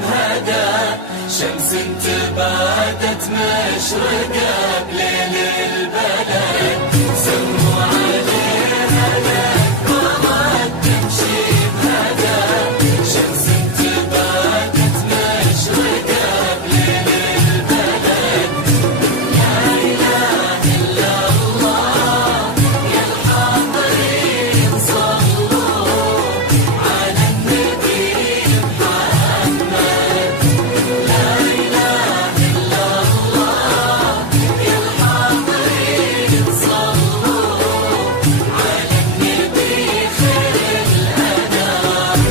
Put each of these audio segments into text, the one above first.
بهدى، شمس تبادت مشرقة بليل البلد. سموا عليها الأكبر تمشي بهدى، شمس تبادت مشرقة بليل البلد. لا إله إلا الله يا الحاضرين صلوا على النبي محمد. لا إله إلا الله يا الحاضرين صلوا على النبي خير الأنام.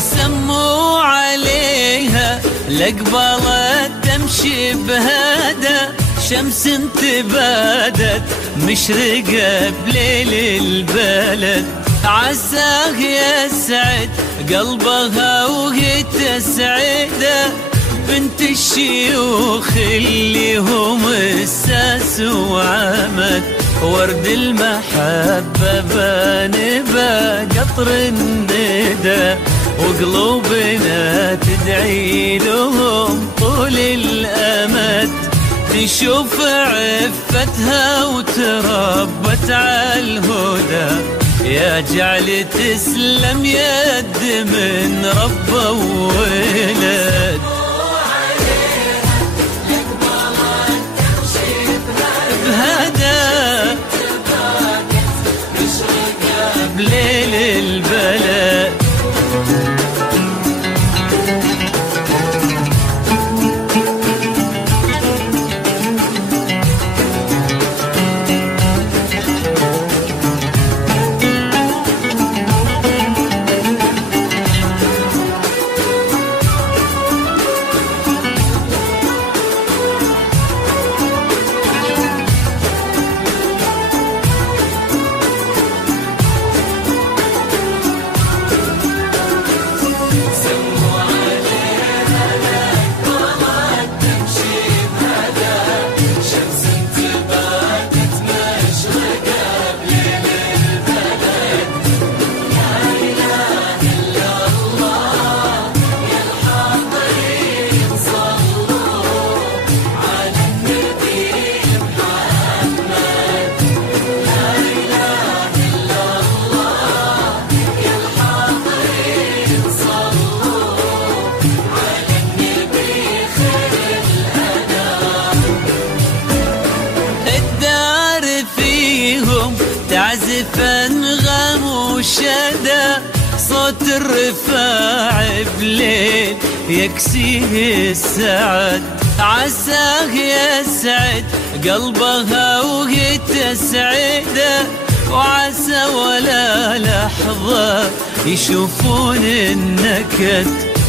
سموا عليها لقبلت تمشي بهدى، شمس تبادت مشرقة بليل البلد. عساه يسعد قلبها وهي تسعده، بنت الشيوخ اللي هم الساس وعمد. ورد المحبة بانبا قطر الندى، وقلوبنا تدعي لهم طول الأمد. تشوف عفتها وتربت على الهدى، يا جعل تسلم يد من رب وولد. بهدى بليل البلد. تعزف انغام وشدى، صوت الرفاع بليل يكسيه السعد. عساه يسعد قلبها وهي تسعده، وعسى ولا لحظة يشوفون النكد.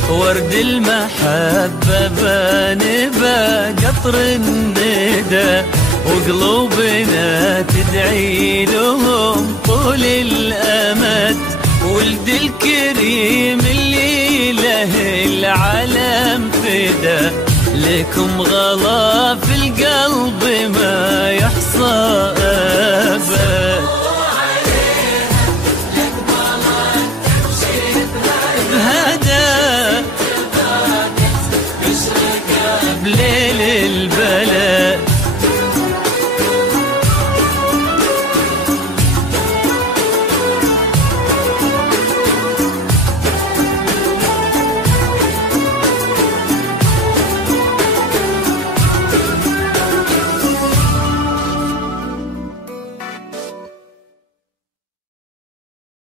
ورد المحبة بانبا قطر الندى، وقلوبنا تدعي لهم طول الأمد. ولد الكريم اللي له العالم فدا، لكم غلا في القلب ما يحصى أبد. بهدى بليل البلد.